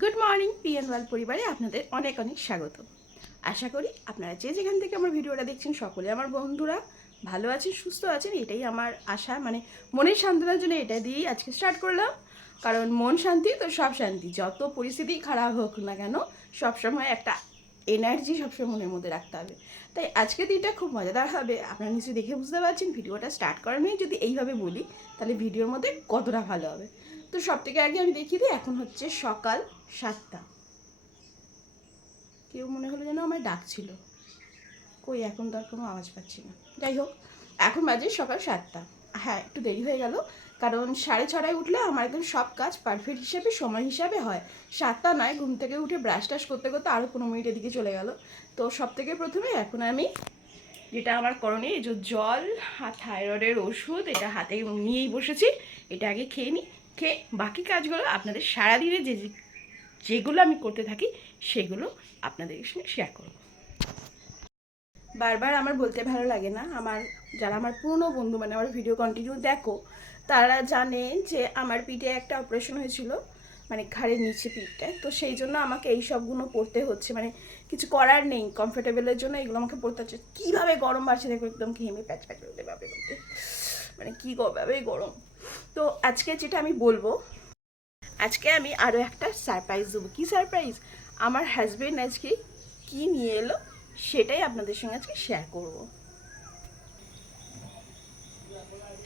Good morning পিএনওয়াল পরিবারে আপনাদের অনেক অনেক স্বাগত। আশা করি আপনারা যে যেখান থেকে আমার ভিডিওটা দেখছেন সকলে আমার বন্ধুরা ভালো আছেন, সুস্থ আছেন, এটাই আমার আশা। মনের সান্ত্বনার জন্য এটা দিয়েই আজকে স্টার্ট করলাম। কারণ মন শান্তি তো সব শান্তি, যত পরিস্থিতি খারাপ হোক না কেন সবসময় একটা এনার্জি সবসময় মনের মধ্যে রাখতে হবে। তাই আজকে দিনটা খুব মজাদার হবে। আপনারা নিশ্চয়ই দেখে বুঝতে পারছেন ভিডিওটা স্টার্ট করার নিয়ে যদি এইভাবে বলি তাহলে ভিডিওর মধ্যে কতটা ভালো হবে। তো সব থেকে আগে আমি দেখিয়ে দিই, এখন হচ্ছে সকাল 7টা। কেউ মনে হলো যেন আমার ডাকছিল, কই এখন তো আর কোনো আওয়াজ পাচ্ছি না। যাই হোক, এখন বাজে সকাল 7টা। হ্যাঁ, একটু দেরি হয়ে গেল, কারণ 6:30টায় উঠলে আমার একদম সব কাজ পারফেক্ট হিসাবে সময় হিসাবে হয়। 7টা নয়, ঘুম থেকে উঠে ব্রাশ টাশ করতে করতে আরও 15 মিনিটের দিকে চলে গেল। তো সব থেকে প্রথমে এখন আমি যেটা আমার করণীয়, এই যে জল আর থাইরয়েডের ওষুধ, এটা হাতে নিয়েই বসেছি। এটা আগে খেয়ে নিই, খেয়ে বাকি কাজগুলো আপনাদের সারাদিনে যেগুলো আমি করতে থাকি সেগুলো আপনাদের সঙ্গে শেয়ার করব। বারবার আমার বলতে ভালো লাগে না, যারা আমার পুরনো বন্ধু আমার ভিডিও কন্টিনিউ দেখো তারা জানে যে আমার পিঠে একটা অপারেশন হয়েছিল, ঘাড়ের নিচে পিঠটায়। তো সেই জন্য আমাকে এই সবগুলো পড়তে হচ্ছে, কিছু করার নেই, কমফোর্টেবলের জন্য এগুলো আমাকে পড়তে হচ্ছে। কীভাবে গরম বাড়ছে দেখো, একদম ঘেমে প্যাচ প্যাচ হতে পারবে বলতে, কী করবে গরম। তো আজকে যেটা আমি বলবো, আজকে আমি আরও একটা সারপ্রাইজ দেবো। কী সারপ্রাইজ? আমার হাজবেন্ড আজকে কি নিয়ে এলো সেটাই আপনাদের সঙ্গে আজকে শেয়ার করব।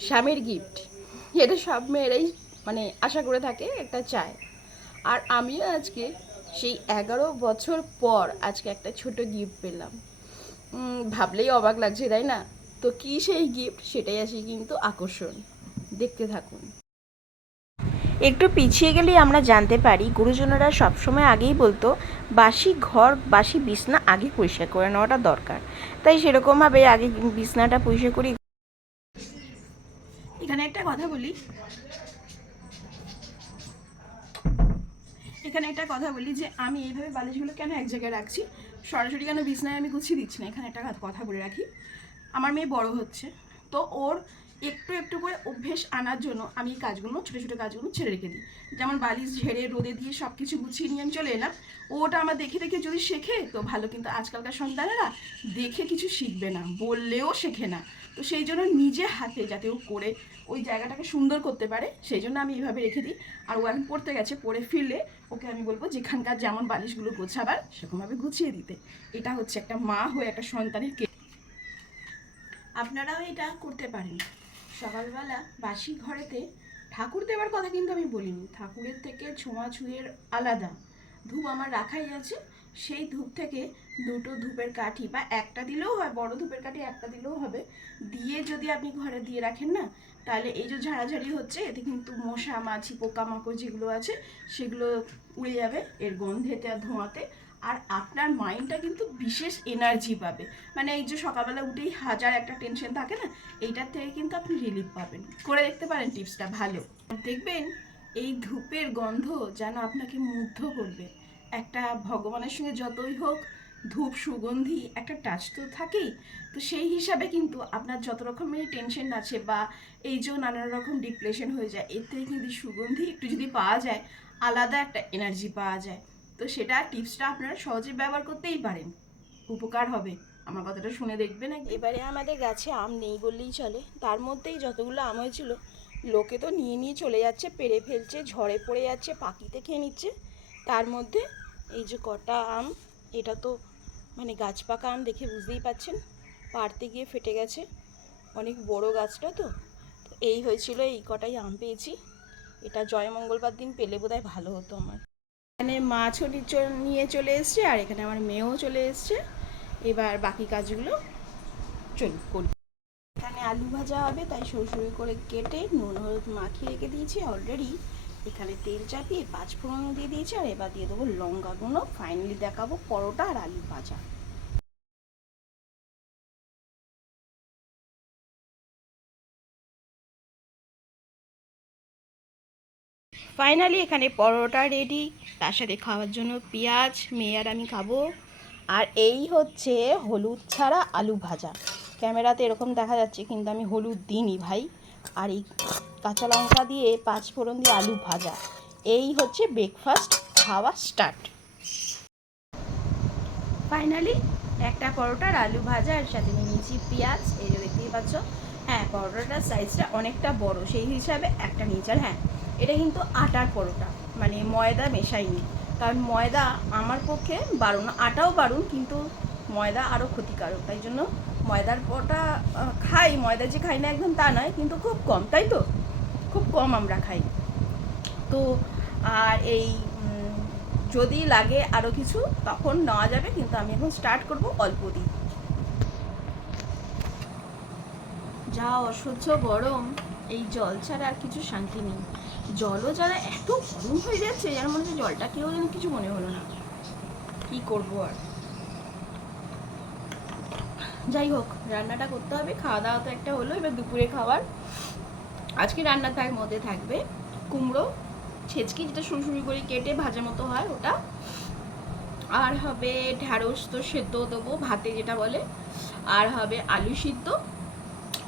স্বামীর গিফট, এটা সব মেয়েরাই আশা করে থাকে, একটা চায়। আর আমিও আজকে সেই 11 বছর পর আজকে একটা ছোট গিফট পেলাম। ভাবলেই অবাক লাগছে, তাই না? তো কি সেই গিফট, সেটাই আছে কিন্তু আকর্ষণ। দেখতে থাকুন। একটু পিছিয়ে গেলেই আমরা জানতে পারি গুরুজনেরা সবসময় আগেই বলতো বাসি ঘর বাসি বিছনা আগে পরিষ্কার করে নেওয়াটা দরকার। তাই সেরকমভাবে আগে বিছনাটা পরিষ্কার করি। এখানে একটা কথা বলি, যে আমি এইভাবে বালিশগুলো কেন এক জায়গায় রাখছি, সরাসরি কেন বিছনায় আমি গুছিয়ে দিচ্ছি না। এখানে একটা কথা বলে রাখি, আমার মেয়ে বড় হচ্ছে, তো ওর একটু একটু করে অভ্যেস আনার জন্য আমি এই কাজগুলো, ছোটো ছোটো কাজগুলো ছেড়ে রেখে দিই। যেমন বালিশ ঝেড়ে রোদে দিয়ে সব কিছু গুছিয়ে নিয়ে আমি চলে এলাম, ওটা আমার দেখে দেখে যদি শেখে তো ভালো, কিন্তু আজকালকার সন্তানেরা দেখে কিছু শিখবে না, বললেও শেখে না। তো সেই জন্য নিজে হাতে যাতে ও করে ওই জায়গাটাকে সুন্দর করতে পারে, সেই জন্য আমি এইভাবে রেখে দিই। আর ও এখন পড়তে গেছে, পড়ে ফিরলে ওকে আমি বলবো যেখানকার যেমন বালিশগুলো গোছাবার সেরকমভাবে গুছিয়ে দিতে। এটা হচ্ছে একটা মা হয়ে একটা সন্তানের। আপনারাও এটা করতে পারেন। সকালবেলা বাসি ঘরেতে ঠাকুর দেওয়ার কথা কিন্তু আমি বলিনি, ঠাকুরের থেকে ছোঁয়াছুঁয়ের আলাদা ধূপ আমার রাখাই আছে। সেই ধূপ থেকে দুটো ধূপের কাঠি বা একটা দিলেও হয়, বড় ধূপের কাঠি একটা দিলেও হবে, দিয়ে যদি আপনি ঘরে দিয়ে রাখেন না, তাহলে এই যে ঝাড়াঝাড়ি হচ্ছে এতে কিন্তু মশা মাছি পোকামাকড় যেগুলো আছে সেগুলো উড়ে যাবে এর গন্ধেতে আর ধোঁয়াতে। আর আপনার মাইন্ডটা কিন্তু বিশেষ এনার্জি পাবে। এই যে সকালবেলা উঠেই হাজার একটা টেনশন থাকে না, এইটার থেকে কিন্তু আপনি রিলিফ পাবেন। করে দেখতে পারেন, টিপসটা ভালো। দেখবেন এই ধূপের গন্ধ যেন আপনাকে মুগ্ধ করবে। একটা ভগবানের সঙ্গে যতই হোক ধূপ সুগন্ধি একটা টাচ তো থাকেই। তো সেই হিসাবে কিন্তু আপনার যত রকমের টেনশন আছে বা এই যে নানা রকম ডিপ্রেশন হয়ে যায়, এর থেকে কিন্তু সুগন্ধি একটু যদি পাওয়া যায়, আলাদা একটা এনার্জি পাওয়া যায়। তো সেটা টিপসটা আপনারা সহজে ব্যবহার করতেই পারেন, উপকার হবে। আমার কথাটা শুনে দেখবেন। এবারে আমাদের গাছে আম নেই বললেই চলে, তার মধ্যেই যতগুলো আম হয়েছিল লোকে তো নিয়ে নিয়ে চলে যাচ্ছে, পেড়ে ফেলছে, ঝড়ে পড়ে যাচ্ছে, পাখিতে খেয়ে নিচ্ছে। তার মধ্যে এই যে কটা আম, এটা তো গাছ পাকা আম, দেখে বুঝতেই পাচ্ছেন পাড়তে গিয়ে ফেটে গেছে, অনেক বড় গাছটা তো। এই হয়েছিল, এই কটাই আম পেয়েছি। এটা জয় মঙ্গলবার দিন পেলে বোধহয় ভালো হতো আমার। এখানে মাছও নিয়ে চলে এসছে, আর এখানে আমার মেয়েও চলে এসছে। এবার বাকি কাজগুলো চলুন করি। এখানে আলু ভাজা হবে, তাই সরু সরু করে কেটে নুন হলুদ মাখিয়ে রেখে দিয়েছি অলরেডি। এখানে তেল চাপিয়ে 5 ফোড়ন দিয়ে দিয়েছি, আর এবার দিয়ে দেবো লঙ্কা গুঁড়ো। ফাইনালি দেখাবো পরোটা আর আলু ভাজা। ফাইনালি এখানে পরোটা রেডি, তার সাথে খাওয়ার জন্য পেঁয়াজ, মেয়ে আর আমি খাবো। আর এই হচ্ছে হলুদ ছাড়া আলু ভাজা। ক্যামেরাতে এরকম দেখা যাচ্ছে কিন্তু আমি হলুদ দিইনি ভাই। আর এই কাঁচা লঙ্কা দিয়ে 5 ফোড়ন দিয়ে আলু ভাজা, এই হচ্ছে ব্রেকফাস্ট খাওয়া স্টার্ট। ফাইনালি একটা পরোটার আলু ভাজার সাথে নিয়েছি পেঁয়াজ, এই যে দেখতেই পাচ্ছ। হ্যাঁ, পরোটাটার সাইজটা অনেকটা বড়, সেই হিসাবে একটা নিয়েছি। আর হ্যাঁ, এটা কিন্তু আটার পরোটা, মানে ময়দা মেশাইনি, কারণ ময়দা আমার পক্ষে বারণ, আটাও বারণ, কিন্তু ময়দা আরও ক্ষতিকারক। তাই জন্য ময়দার পরোটা খাই, ময়দা যে খাই না একদম তা নয়, কিন্তু খুব কম, তাই তো খুব কম আমরা খাই। তো আর এই যদি লাগে আরও কিছু তখন নেওয়া যাবে, কিন্তু আমি এখন স্টার্ট করব অল্প দিয়ে। যা অসহ্য গরম, এই জল ছাড়া আর কিছু শান্তি নেই। জলও যারা এত গরম হয়ে যাচ্ছে, যার মনে হচ্ছে জলটা কেউ যেন কিছু মনে হলো না, কি করব আর। যাই হোক, রান্নাটা করতে হবে, খাওয়া দাওয়া তো একটা হলো, এবার দুপুরে খাবার। আজকে রান্নার মধ্যে থাকবে কুমড়ো ছেচকি, যেটা সরু সরু করে কেটে ভাজা মতো হয় ওটা, আর হবে ঢ্যাঁড়স তো সেদ্ধ দেবো ভাতে যেটা বলে, আর হবে আলু সিদ্ধ,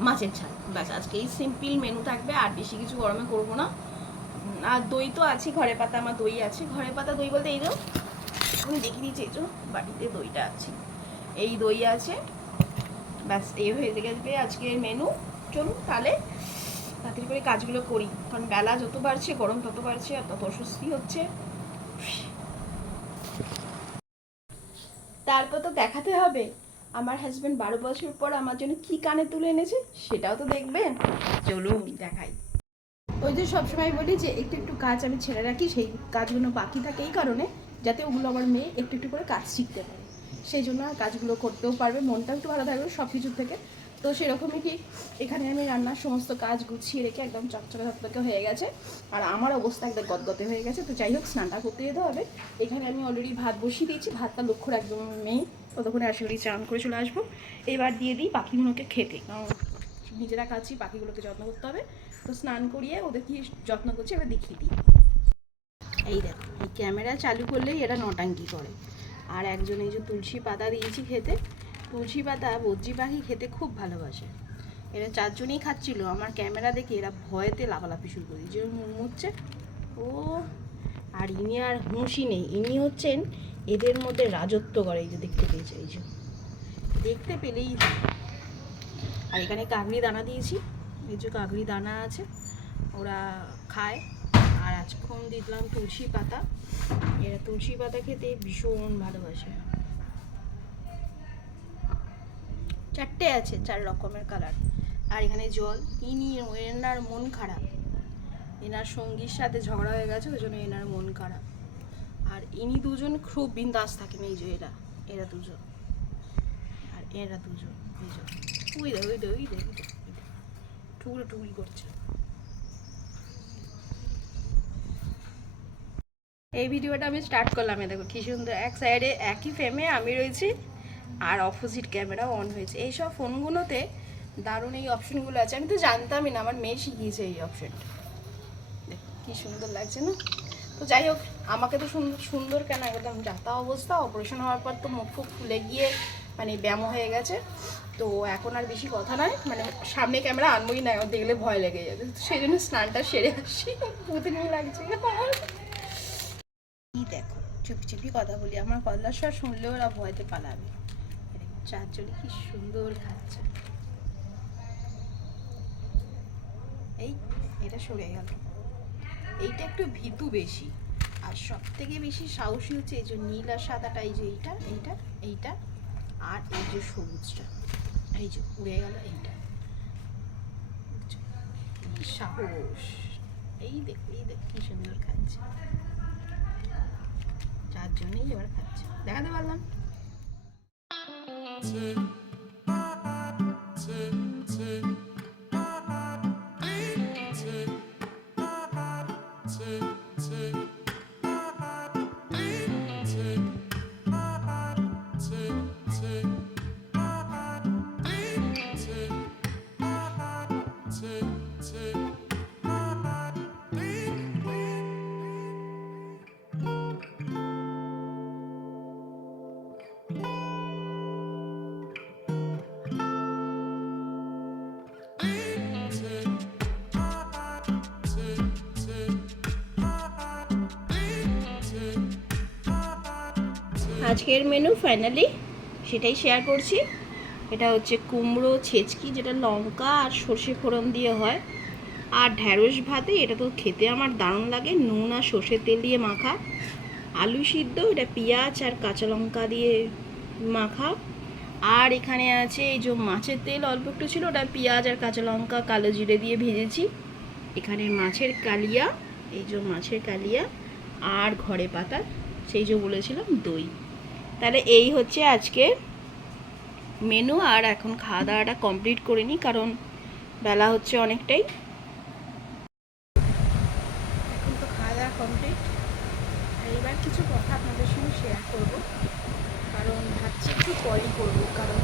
মাছের ঝাল। ব্যাস, আজকে এই সিম্পল মেনু থাকবে, আর বেশি কিছু গরমে করবো না। আর দই তো আছে, ঘরে পাতা আমার দই আছে, ঘরে পাতা দই বলতে এই যে আমি দেখিয়ে দিচ্ছি, এই যে বাড়িতে দইটা আছে, এই দই আছে। ব্যাস, এই হয়ে গেছে আজকের মেনু। চলুন তাহলে তাড়াতাড়ি করে কাজগুলো করি, কারণ বেলা যত বাড়ছে গরম তত বাড়ছে, আর তত অস্বস্তি হচ্ছে। তারপর তো দেখাতে হবে আমার হাজব্যান্ড 12 বছর পর আমার জন্য কি কানে তুলে এনেছে, সেটাও তো দেখবেন। চলুন দেখাই। ওই যে সবসময় বলি যে একটু একটু কাজ আমি ছেড়ে রাখি, সেই কাজগুলো বাকি থাকে এই কারণে, যাতে ওগুলো আমার মেয়ে একটু একটু করে কাজ শিখতে পারে, সেই জন্য কাজগুলো করতেও পারবে, মনটাও একটু ভালো থাকবে সব কিছুর থেকে। তো সেরকমই ঠিক এখানে আমি রান্নার সমস্ত কাজ গুছিয়ে রেখে একদম চকচকে চকচকে হয়ে গেছে, আর আমার অবস্থা একদম গদগদে হয়ে গেছে। তো যাই হোক, স্নানটা করতে যেতে হবে। এখানে আমি অলরেডি ভাত বসিয়ে দিয়েছি, ভাতটা লক্ষ্য রাখবো মেয়ে, ততক্ষণে আশা করি চান করে চলে আসবো। এবার দিয়ে দিই পাখিগুলোকে খেতে, কারণ নিজেরা খাচ্ছি, পাখিগুলোকে যত্ন করতে হবে। তো স্নান করিয়ে ওদের কি যত্ন করছি এবার দেখিয়ে দিই। এই দেখো, এই ক্যামেরা চালু করলেই এরা নটাঙ্কি করে। আর একজন এই যে তুলসী পাতা দিয়েছি খেতে, তুলসী পাতা বদ্রি পাখি খেতে খুব ভালোবাসে। এরা চারজনেই খাচ্ছিল, আমার ক্যামেরা দেখে এরা ভয়েতে লাফালাফি শুরু করে, যে হচ্ছে ও। আর ইনি আর হুঁশই নেই, ইনি হচ্ছেন এদের মধ্যে রাজত্ব করে। এই যে দেখতে পেয়েছে, এই যে দেখতে পেলেই। আর এখানে কাগড়ি দানা দিয়েছি, এই যে কাগড়ি দানা আছে, ওরা খায়। আর আজক্ষণ দিলাম তুলসী পাতা, এরা তুলসী পাতা খেতে ভীষণ ভালোবাসে। 4টে আছে, 4 রকমের কালার। আর এখানে জল। এনার মন খারাপ, এনার সঙ্গীর সাথে ঝগড়া হয়ে গেছে, ওই জন্য এনার মন খারাপ। আর ইনি দুজন খুব বিন্দাস থাকেন, এই যে এরা দুজন, আর এরা দুজন, এই যে ওই দে টুকরো টুকরি করছে। এই ভিডিওটা আমি স্টার্ট করলাম, দেখো কি সুন্দর, এক সাইডে একই ফ্রেমে আমি রয়েছি, আর অপোজিট ক্যামেরা অন হয়েছে। এইসব ফোনগুলোতে দারুণ এই অপশনগুলো আছে, আমি তো জানতামই না, আমার মেয়ে শিখিয়েছে এই অপশনটা। দেখো কি সুন্দর লাগছে না। তো যাই হোক, আমাকে তো সুন্দর সুন্দর কেন, একদম যাতা অবস্থা, অপারেশন হওয়ার পর তো মুখ ফুক ফুলে গিয়ে মানে ব্যায়াম হয়ে গেছে। তো এখন আর বেশি কথা নয়, মানে সামনে ক্যামেরা আনবোই না, দেখলে ভয় লেগে যাবে, সেই জন্য স্নানটা সেরে আসি, প্রতিদিন লাগছে। কি দেখো, চুপি চুপি কথা বলি, আমার কল্লার স্বর শুনলেও ওরা ভয়তে পালাবে। চারজনে কি সুন্দর খাচ্ছে। এই এটা সরে গেল, এইটা একটু ভীতু বেশি, আর সব থেকে বেশি সাহসী হচ্ছে এই যে নীল আর সাদাটা, এই যে এইটা এইটা এইটা, আর এই যে সবুজটা, এই যে উড়ে গেল এইটা, সাহস। এই দেখ কি সুন্দর খাচ্ছে, চারজনেই এবার খাচ্ছে, দেখাতে পারলাম। আজকের মেনু ফাইনালি সেটাই শেয়ার করছি। এটা হচ্ছে কুমড়ো ছেচকি, যেটা লঙ্কা আর সর্ষে ফোড়ন দিয়ে হয়, আর ঢ্যাঁড়স ভাতে, এটা তো খেতে আমার দারুণ লাগে, নুন আর সর্ষের তেল দিয়ে মাখা। আলু সিদ্ধ, এটা পেঁয়াজ আর কাঁচা লঙ্কা দিয়ে মাখা। আর এখানে আছে এই যে মাছের তেল অল্প একটু ছিল, ওটা পেঁয়াজ আর কাঁচা লঙ্কা কালো জিরে দিয়ে ভেজেছি। এখানে মাছের কালিয়া, এই যে মাছের কালিয়া, আর ঘরে পাতা, সেই যে বলেছিলাম দই। তাহলে এই হচ্ছে আজকে মেনু। আর এখন খাওয়া দাওয়াটা কমপ্লিট করে নিই, কারণ বেলা হচ্ছে অনেকটাই। এখন তো খাওয়া দাওয়া কমপ্লিট, এইবার কিছু কথা আপনাদের সঙ্গে শেয়ার করব, কারণ ভাবছি একটু পরেই করবো, কারণ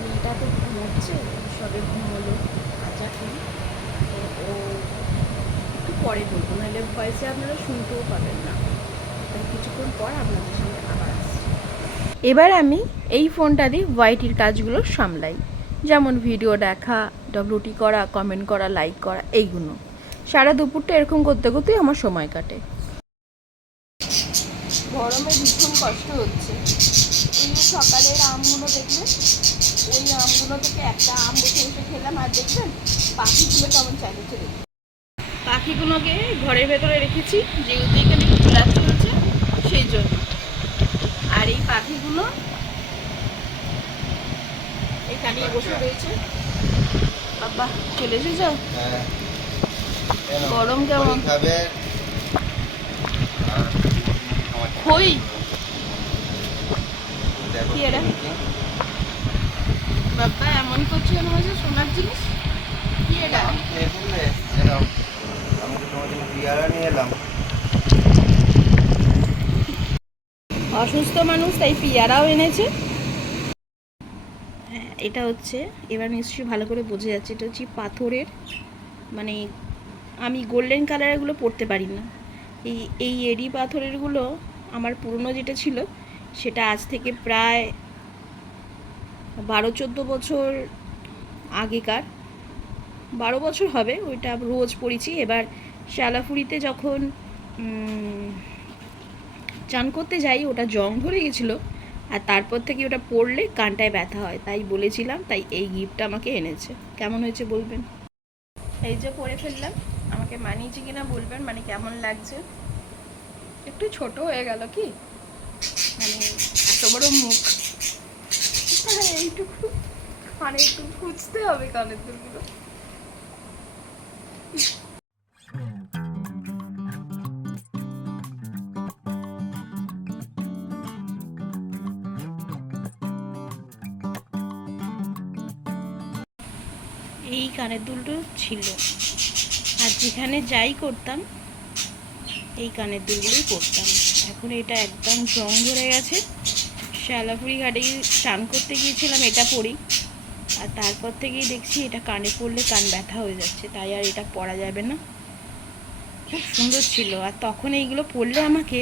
মেয়েটা তো ঘুমোচ্ছে, সবে ঘুম হলো আজাকি, তো ও একটু পরে বলবো, নাহলে ভয়েসে আপনারা শুনতেও পাবেন না। তাই কিছুক্ষণ পর আপনাদের সঙ্গে আবার আসছি। এবার আমি এই ফোনটা দিয়ে ওয়াইটির কাজগুলো সামলাই, যেমন ভিডিও দেখা, ডব্লিউটি করা, কমেন্ট করা, লাইক করা, এইগুলো সারা দুপুরটা এরকম করতে করতেই আমার সময় কাটে। গরমে ভীষণ কষ্ট হচ্ছে। এই যে সকালের আমগুলো দেখলে, ওই আমগুলো থেকে একটা আম বসে বসে খেলাম, আর দেখবেন পাখিগুলো কেমন চাইছে। পাখিগুলোকে ঘরের ভেতরে রেখেছি, যেহেতু এখানে খোলা চলছে সেই জন্য। আর এই পাখিগুলো এখানে বসে রয়েছে। বাবা চলে এসেছ? গরম কেমন? খই কি এটা? বাবা এমন করছো কেন? হয়েছে সোনার জিনিস কি এটা? অসুস্থ মানুষ, তাই পিয়ারাও এনেছে। হ্যাঁ, এটা হচ্ছে, এবার নিশ্চয়ই ভালো করে বোঝা যাচ্ছে, এটা হচ্ছে পাথরের, মানে আমি গোল্ডেন কালারেরগুলো পরতে পারি না। এই এডি পাথরেরগুলো আমার পুরনো যেটা ছিল, সেটা আজ থেকে প্রায় 12-14 বছর আগেকার, 12 বছর হবে। ওইটা রোজ পরেছি। এবার শ্যালাফুরিতে যখন চান করতে যাই, ওটা জং ধরে গেছিলো, আর তারপর থেকে ওটা পরলে কানটায় ব্যথা হয়, তাই বলেছিলাম, তাই এই গিফটটা আমাকে এনেছে। কেমন হয়েছে বলবেন? এই যে পরে ফেললাম, আমাকে মানিয়েছে কিনা বলবেন, মানে কেমন লাগছে। একটু ছোট হয়ে গেল কি, মানে এত বড় মুখ, এইটুকু কানে একটু খুঁজতে হবে, কানের দুলগুলো। এই কানের দুলটো ছিল, আর যেখানে যাই করতাম এই কানের দুলগুলোই পরতাম। এখন এটা একদম জং ধরে গেছে। শ্যালাপুরি ঘাটে স্নান করতে গিয়েছিলাম এটা পরি, আর তারপর থেকেই দেখছি এটা কানে পরলে কান ব্যথা হয়ে যাচ্ছে, তাই আর এটা পরা যাবে না। খুব সুন্দর ছিল, আর তখন এইগুলো পরলে আমাকে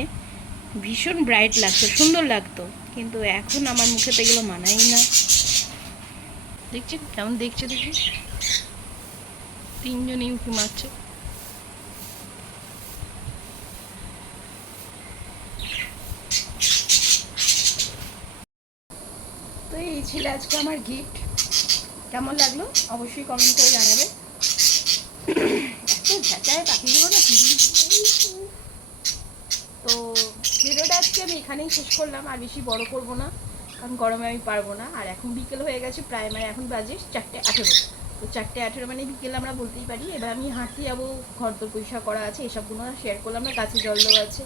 ভীষণ ব্রাইট লাগতো, সুন্দর লাগতো, কিন্তু এখন আমার মুখে তো এগুলো মানাই না। দেখছি কেমন দেখছে, দেখি তিনজনই উঁকি মারছে। তো এই ছিল আজকে আমার গিফট। কেমন লাগলো অবশ্যই কমেন্ট করে জানাবে। এত ঝাঁচায় পাখিগুলো না। তো ভিডিওটা আজকে আমি এখানেই শেষ করলাম, আর বেশি বড় করব না, কারণ গরমে আমি পারবো না। আর এখন বিকেল হয়ে গেছে প্রায়, মানে এখন বাজে 4:18। তো 4:18 মানে বিকেল আমরা বলতেই পারি। এবার আমি হাঁটতে যাবো, ঘর তো পরিষ্কার করা আছে, এসবগুলো শেয়ার করলাম না। গাছে জল দেওয়া আছে,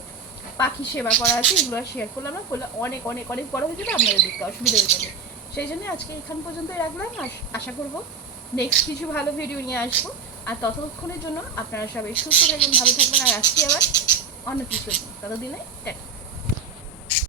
পাখি সেবা করা আছে, এগুলো আর শেয়ার করলাম না, করলে অনেক অনেক অনেক বড় হয়ে যাবে, আপনাদের দেখতে অসুবিধা হয়ে যাবে। সেই জন্য আজকে এখান পর্যন্তই রাখলাম। আশা করবো নেক্সট কিছু ভালো ভিডিও নিয়ে আসবো। আর ততক্ষণের জন্য আপনারা সবাই সুস্থ থাকবেন, ভালো থাকবেন, আর আসছি আবার অন্য কিছু। ততদিনে টাটা।